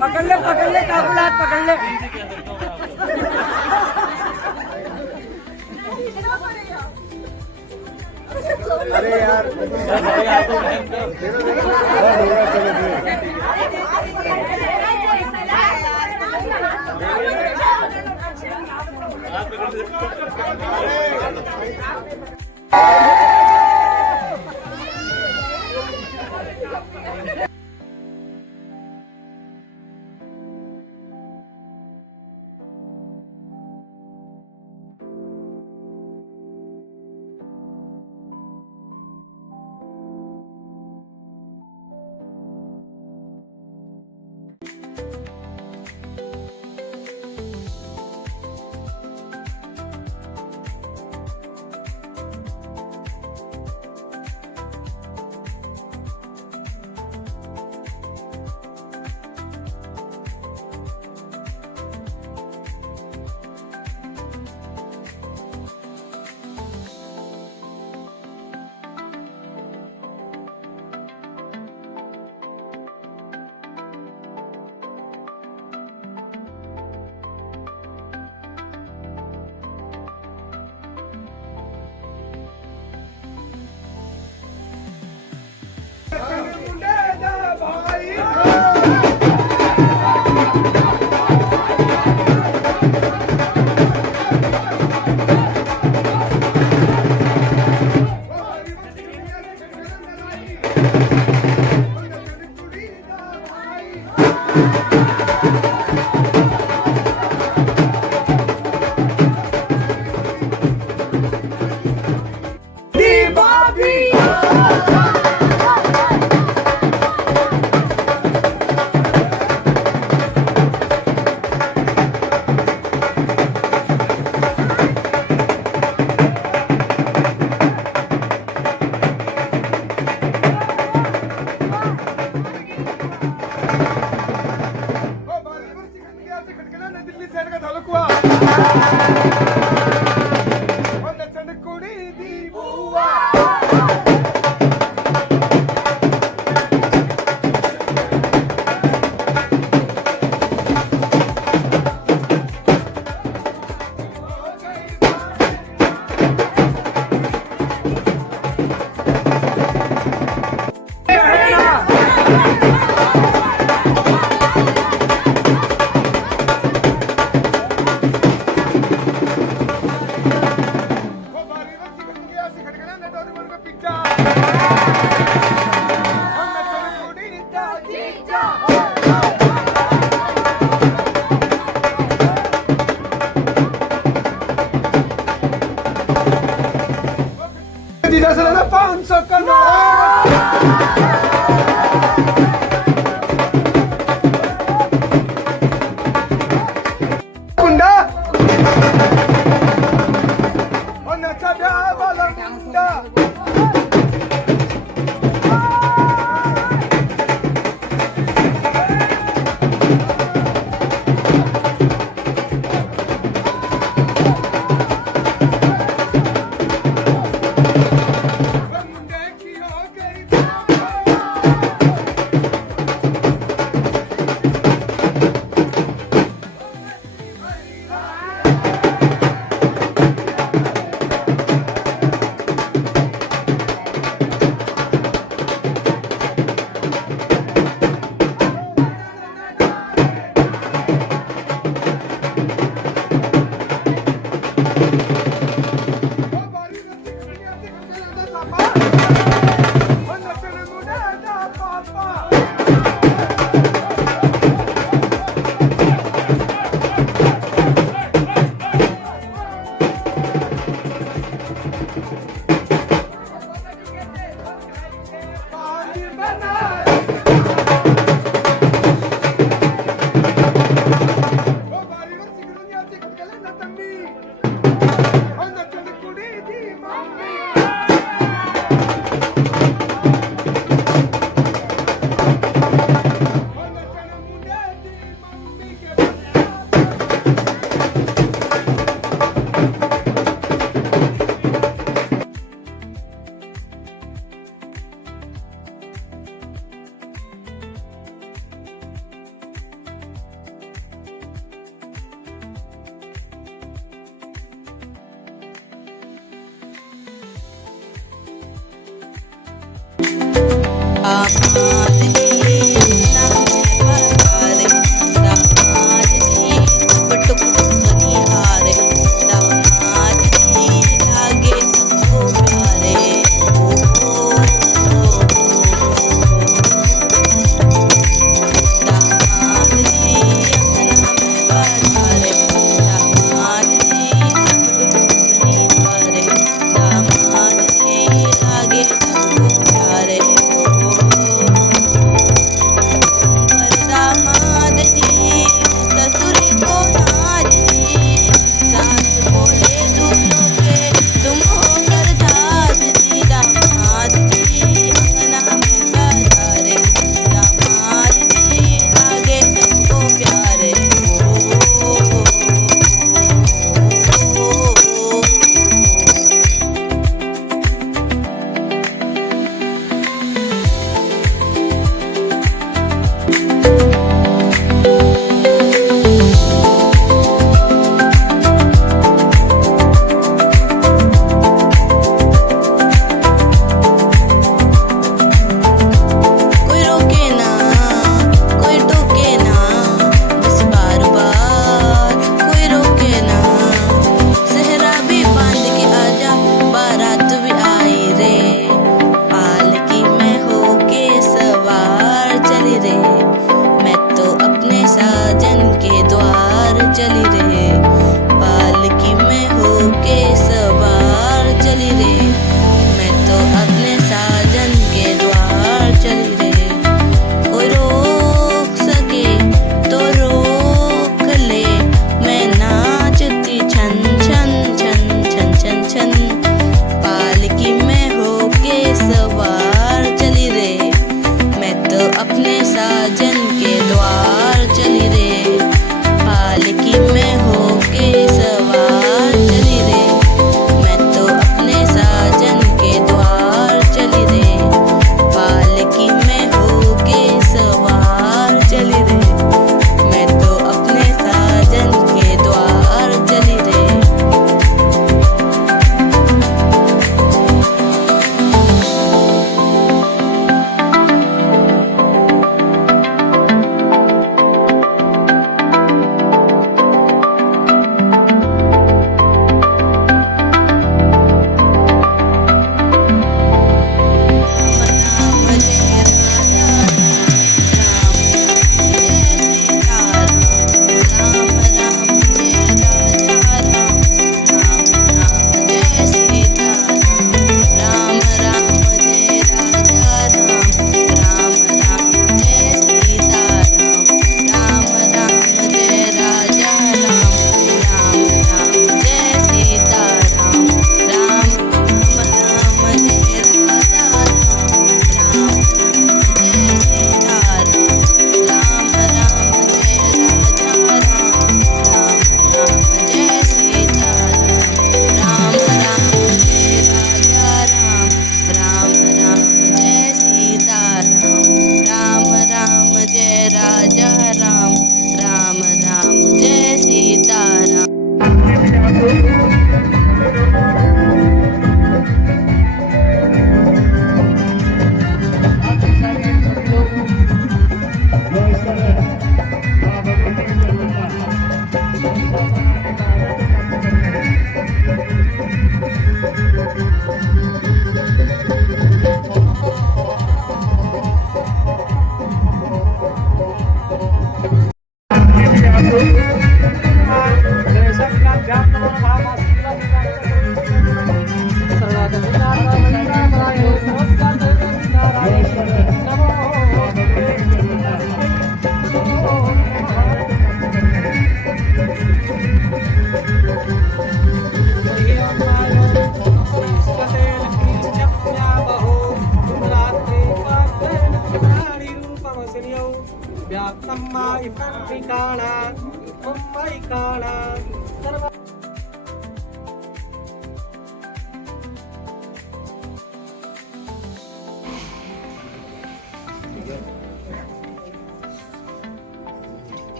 पकड़ ले काबुल हाथ पकड़ ले। अरे यार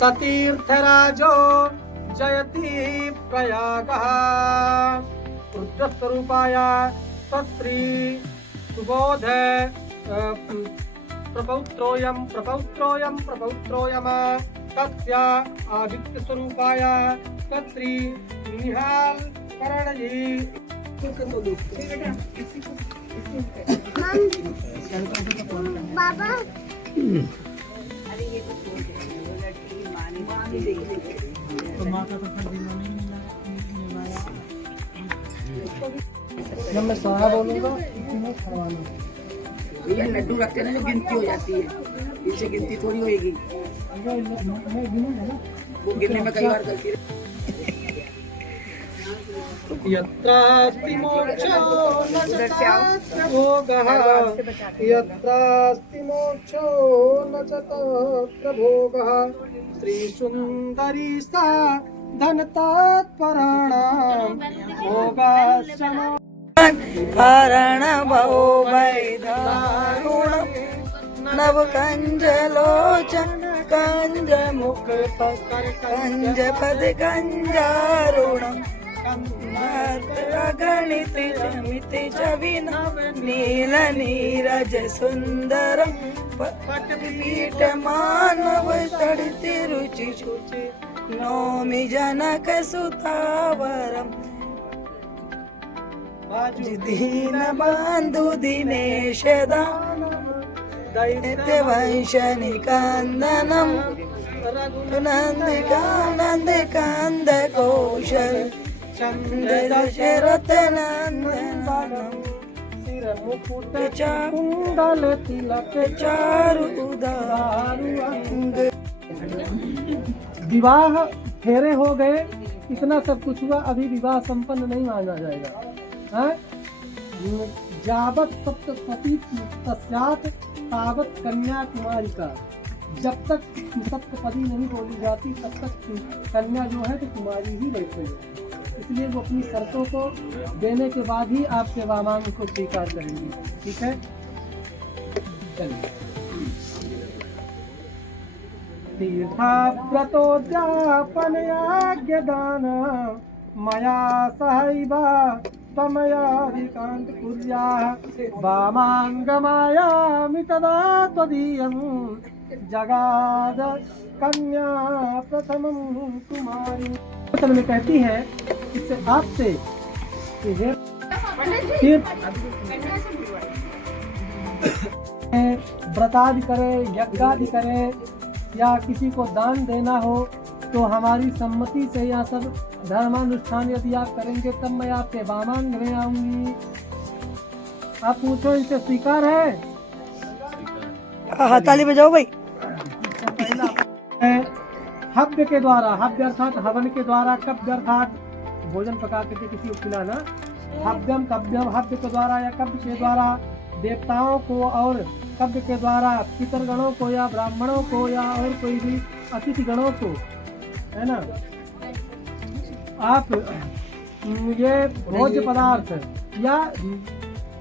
सतीर्थराजो जयति प्रयागः रुद्रस्वरूपाय स्वस्त्री सुबोध प्रपौत्रोयम तस्य आदित्यस्वरूपाय स्वस्त्री निहाल करणजी बाबा जब मैं सोया बोलूंगा तुम्हें खड़वाना। भैया लड्डू रखते ना जो गिनती हो जाती है, इससे गिनती थोड़ी होएगी, मैं गिनूंगा ना। वो गिनने में कई बार गलती यत्रास्ति मोक्षो न च तत्र भोगः यत्रास्ति मोक्षो न च तत्र भोगः श्रीसुन्दरी सा धनतात्पराणां भोगाश्च हरण भो वैदारुण नव कंजलोचन कंज मुख कंज पद कंजारुणम गणित जमिति च विनव नील नीरज सुंदरम पीठ मानव तड़ति रुचि शुचि नौमि जनक सुतावरम दीन बंधु दिनेश दैत्य वंश निकंदनम नंद कांद कौशल चंद्र दशरथ नंदनम मुकुट कुंडल तिलक चारु उदारु अंग। विवाह फेरे हो गए, इतना सब कुछ हुआ, अभी विवाह संपन्न नहीं माना जाएगा। जावत सप्तपति तस्यात् तावत कन्या कुमारिका, जब तक सप्तपदी नहीं बोली जाती तब तक कन्या जो है तो कुमारी ही रहती है। इसलिए वो अपनी शर्तों को देने के बाद ही आपके वामांग को स्वीकार करेंगी। ठीक है, चलिए। तीर्थाव्रतोद्यापनयाज्ञदान मया सहैव तमयाधिकान्त कुर्याः वामाङ्गमायामि तदा त्वदीयं जगाद कन्या प्रथमं कुमारी। में कहती है इससे आपसे व्रतादि करे, यज्ञादि करे या किसी को दान देना हो तो हमारी सम्मति से यह सब धर्मानुष्ठान यदि आप करेंगे तब मैं आपके वामांग में आऊंगी। आप पूछो इनसे स्वीकार है? हाँ, ताली बजाओ भाई। हव्य के द्वारा, हव्य अर्थात हवन के द्वारा, कव्य अर्थात भोजन पका करके किसी को खिलाना, हव्यम कव्यम, हव्य के द्वारा या कव्य के द्वारा देवताओं को और कव्य के द्वारा पितरगणों को या ब्राह्मणों को या और कोई भी अतिथि गणों को, है ना, आप ये भोज्य पदार्थ या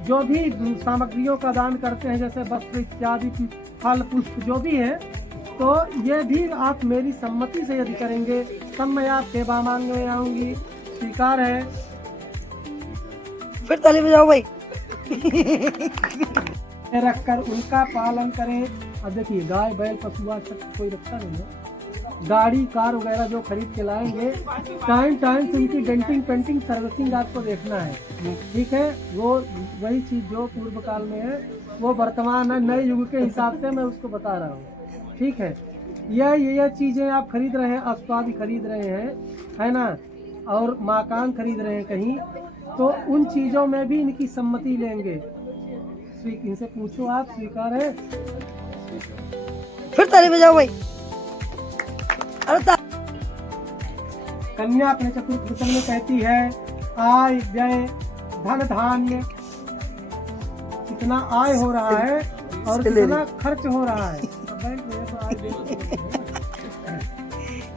जो भी सामग्रियों का दान करते हैं जैसे वस्त्र इत्यादि फल पुष्प जो भी है, तो ये भी आप मेरी सम्मति से यदि करेंगे तब मैं आपके वामांग में आऊंगी। स्वीकार है? फिर ताली बजाओ भाई। रखकर उनका पालन करें। अब देखिए, गाय बैल पशु सब कोई रखता नहीं है, गाड़ी कार वगैरह जो खरीद के लाएंगे, टाइम टाइम से उनकी डेंटिंग पेंटिंग सर्विसिंग आपको देखना है। ठीक है, वो वही चीज़ जो पूर्व काल में है वो वर्तमान है, नए युग के हिसाब से मैं उसको बता रहा हूँ। ठीक है, ये चीज़ें आप खरीद रहे हैं, अस्पाद खरीद रहे हैं, है ना, और मकान खरीद रहे हैं कहीं, तो उन चीज़ों में भी इनकी सम्मति लेंगे। इनसे पूछो आप स्वीकार है? फिर ताली बजाओ भाई। अरे कन्या अपने चतुर्थ वचन में कहती है आय व्यय धन धान्य, कितना आय हो रहा है और कितना खर्च हो रहा है। बैंक में तो आय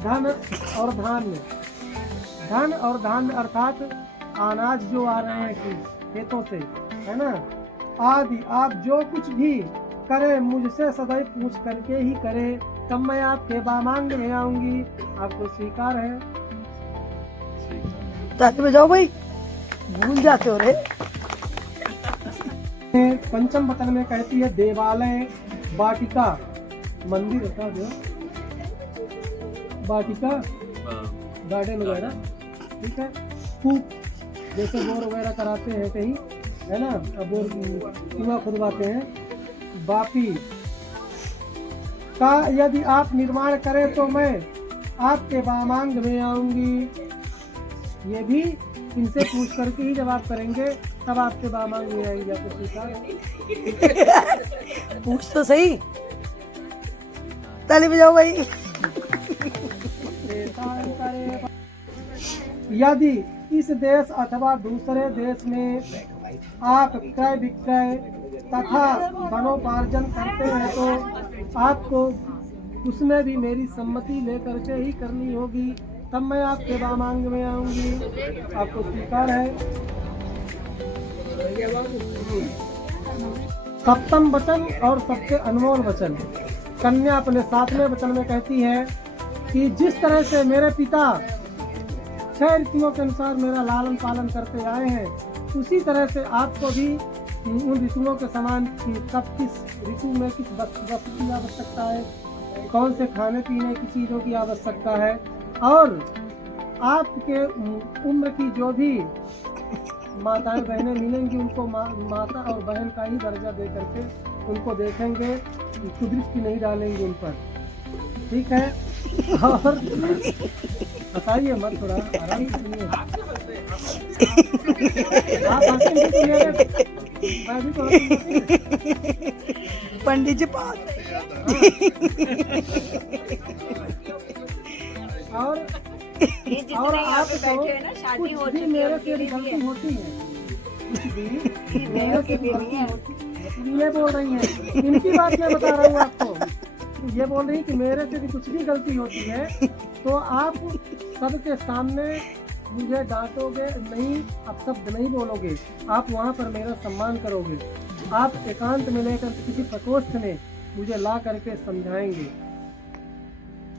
धन और धान्य, धन और धान्य अर्थात अनाज जो आ रहे हैं खेतों से, है ना, आदि आप जो कुछ भी करे मुझसे सदैव पूछ करके ही करे, तब मैं आपके वामांग में आऊंगी। आपको स्वीकार है? ताली बजाओ भाई, भूल जाते हो रे। पंचम वचन में कहती है देवालय वाटिका, मंदिर होता जो वाटिका गार्डन वगैरह, ठीक है, कूप जैसे बोर वगैरह कराते हैं कहीं, है ना, अब बोर कुआं खुदवाते हैं, बापी का यदि आप निर्माण करें तो मैं आपके वामांग में आऊंगी। ये भी इनसे पूछ करके ही जब आप करेंगे तब आपके वामांग में आएंगे। आपको स्वीकार है? पूछ तो सही, ताली बजाओ भाई। यदि इस देश अथवा दूसरे देश में आप क्रय विक्रय तथा धनोपार्जन करते हैं तो आपको उसमें भी मेरी सम्मति लेकर के ही करनी होगी, तब मैं आपके वामांग में आऊंगी। आपको स्वीकार है? सप्तम वचन और सबसे अनमोल वचन, कन्या अपने सातवें वचन में कहती है कि जिस तरह से मेरे पिता 6 ऋतुओं के अनुसार मेरा लालन पालन करते आए हैं, उसी तरह से आपको भी उन ऋतुओं के समान कब किस ऋतु में किस वस्तु की आवश्यकता है, कौन से खाने पीने की चीज़ों की आवश्यकता है, और आपके उम्र की जो भी माताएं बहनें मिलेंगी उनको माता और बहन का ही दर्जा दे करके उनको देखेंगे, कुदृष्टि नहीं डालेंगे उन पर। ठीक है, और बताइए मत, थोड़ा आराम से सुनिए। आप हंसेंगे तो मैं भी थोड़ा पंडित जी बात। और आपको कुछ भी मेरे से गलती होती है, कुछ भी मेरे से गलती होती है, ये बोल रही है, इनकी बात मैं बता रहा हूँ आपको। ये बोल रही कि मेरे से भी कुछ भी गलती होती है तो आप सबके सामने मुझे डांटोगे नहीं, आप शब्द नहीं बोलोगे, आप वहाँ पर मेरा सम्मान करोगे, आप एकांत में लेकर किसी प्रकोष्ठ में मुझे ला करके समझाएंगे,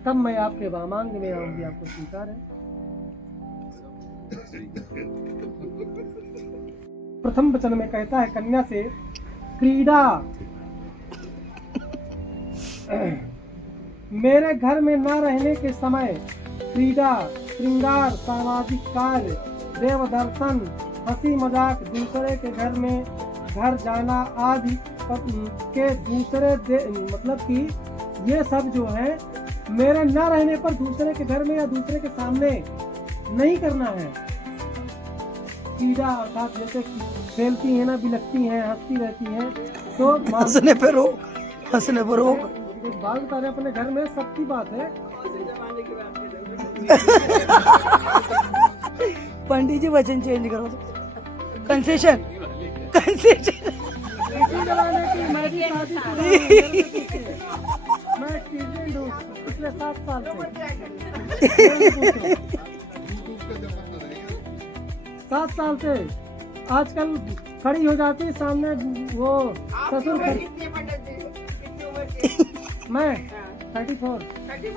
तब मैं आपके वामांग में आऊंगी। आपको स्वीकार है? प्रथम वचन में कहता है कन्या से क्रीड़ा, मेरे घर में न रहने के समय क्रीड़ा, श्रृंगार, सामाजिक कार्य, देव दर्शन, हंसी मजाक, दूसरे के घर में घर जाना आदि के दूसरे मतलब कि ये सब जो है मेरे न रहने पर दूसरे के घर में या दूसरे के सामने नहीं करना है। क्रीड़ा अर्थात जैसे खेलती है ना, बिलखती हैं, हंसती रहती हैं, तो हंसने पर रोक, हंसने पर रोक। एक बात बता रहे अपने घर में सबकी बात है। पंडित जी वचन चेंज करो तो कंसेशन, कंसेशन। इसी जमाने की मैं भी शादी कर रहा हूं, मैं स्टूडेंट हूँ पिछले 7 साल से, 7 साल से आजकल खड़ी हो जाती है सामने वो ससुर। मैं 34 इसकी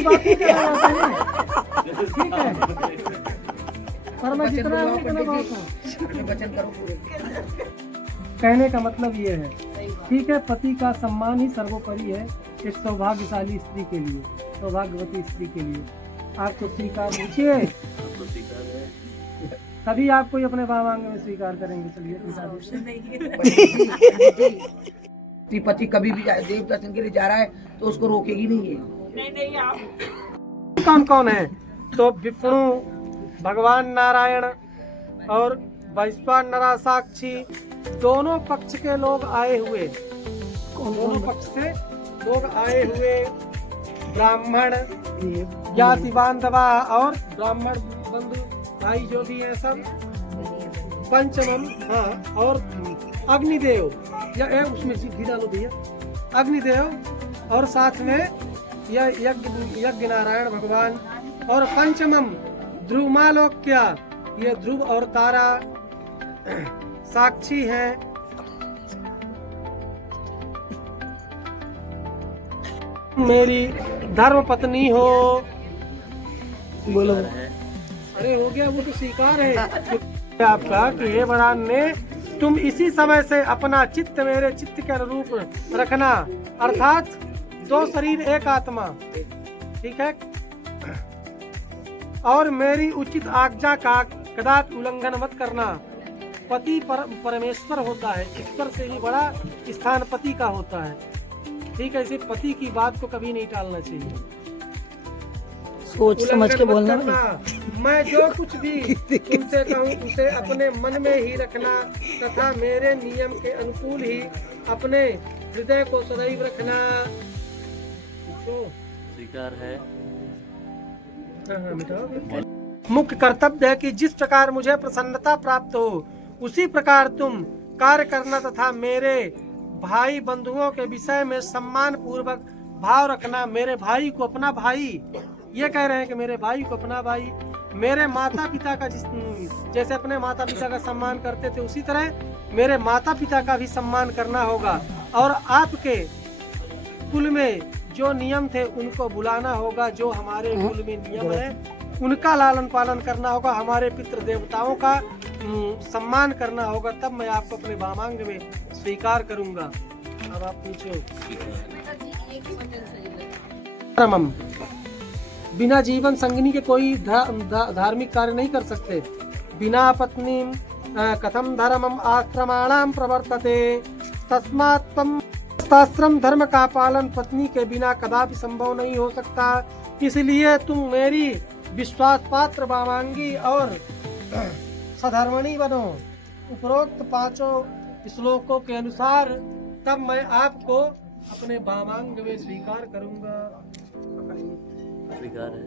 बात नहीं कर रहा था, ठीक है, पर मैं जितना हूँ उतना बहुत हूँ। कहने का मतलब ये है, ठीक है, पति का सम्मान ही सर्वोपरि है, इस सौभाग्यशाली स्त्री के लिए, सौभाग्यवती स्त्री के लिए आपको स्वीकार पूछिए, तभी आप कोई अपने बाबांग में स्वीकार करेंगे। चलिए पति कभी भी देव दर्शन के लिए जा रहा है तो उसको रोकेगी नहीं है। कौन कौन है? तो विष्णु भगवान नारायण और वैश्वानरा साक्षी, दोनों पक्ष के लोग आए हुए, दोनों पक्ष से लोग आए हुए, ब्राह्मण जाति बांधवा और ब्राह्मण बंधु भाई जो भी है सब, पंचमम, हाँ, और अग्निदेव, या उसमें घी डालो भैया, अग्निदेव, और साथ में यज्ञ नारायण भगवान, और पंचमम ध्रुवमालोक्य, ये ध्रुव और तारा साक्षी हैं। मेरी धर्म पत्नी हो। बोलो। अरे हो गया, वो तो स्वीकार है आपका कि हे वरान ने तुम इसी समय से अपना चित्त मेरे चित्त के अनुरूप रखना, अर्थात दो शरीर एक आत्मा, ठीक है, और मेरी उचित आज्ञा का कदापि उल्लंघन मत करना। पति परमेश्वर होता है, ईश्वर से भी बड़ा स्थान पति का होता है, ठीक है, इसे पति की बात को कभी नहीं टालना चाहिए। सोच समझ के बोलना। मैं जो कुछ भी तुमसे कहूँ उसे अपने मन में ही रखना तथा मेरे नियम के अनुकूल ही अपने हृदय को सदैव रखना। स्वीकार है। मुख्य कर्तव्य है कि जिस प्रकार मुझे प्रसन्नता प्राप्त हो उसी प्रकार तुम कार्य करना तथा मेरे भाई बंधुओं के विषय में सम्मान पूर्वक भाव रखना। मेरे भाई को अपना भाई, ये कह रहे हैं कि मेरे भाई को अपना भाई, मेरे माता पिता का जैसे अपने माता पिता का सम्मान करते थे उसी तरह मेरे माता पिता का भी सम्मान करना होगा, और आपके कुल में जो नियम थे उनको बुलाना होगा, जो हमारे कुल में नियम है उनका लालन पालन करना होगा, हमारे पितृ देवताओं का सम्मान करना होगा, तब मैं आपको अपने वामांग में स्वीकार करूंगा। अब आप पूछो। बिना जीवन संगिनी के कोई धार्मिक कार्य नहीं कर सकते। बिना पत्नी कथम धर्मम आश्रमाणाम प्रवर्तते, तस्मात् त्वं शास्त्रम धर्म का पालन पत्नी के बिना कदापि संभव नहीं हो सकता। इसलिए तुम मेरी विश्वास पात्र वामांगी और सधर्मणी बनो। उपरोक्त 5 श्लोकों के अनुसार तब मैं आपको अपने वामांग में स्वीकार करूंगा। स्वीकार है।